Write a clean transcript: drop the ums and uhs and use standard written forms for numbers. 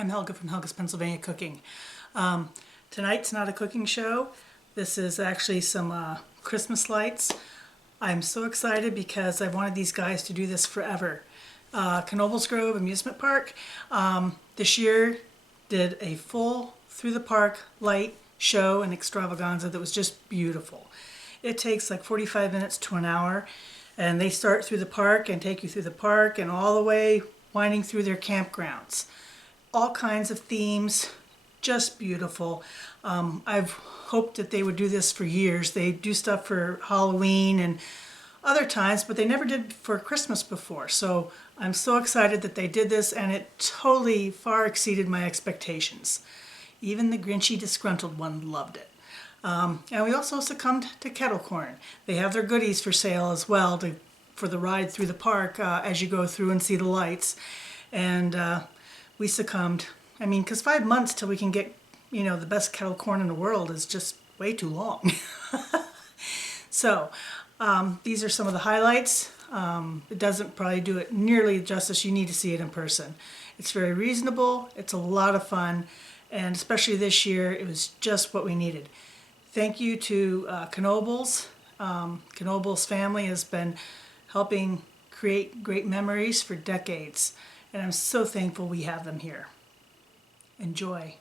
I'm Helga from Helga's Pennsylvania Cooking. Tonight's not a cooking show. This is actually some Christmas lights. I'm so excited because I've wanted these guys to do this forever. Knoebel's Grove Amusement Park this year did a full through the park light show and extravaganza that was just beautiful. It takes like 45 minutes to an hour, and they start through the park and take you through the park and all the way winding through their campgrounds. All kinds of themes, just beautiful. I've hoped that they would do this for years. They do stuff for Halloween and other times, but they never did for Christmas before. So I'm so excited that they did this, and it totally far exceeded my expectations. Even the Grinchy disgruntled one loved it. And we also succumbed to kettle corn. They have their goodies for sale as well for the ride through the park as you go through and see the lights. And we succumbed. I mean, because 5 months till we can get, the best kettle corn in the world is just way too long. So these are some of the highlights. It doesn't probably do it nearly justice. You need to see it in person. It's very reasonable. It's a lot of fun. And especially this year, it was just what we needed. Thank you to Kneobel's. Kneobel's family has been helping create great memories for decades. And I'm so thankful we have them here. Enjoy.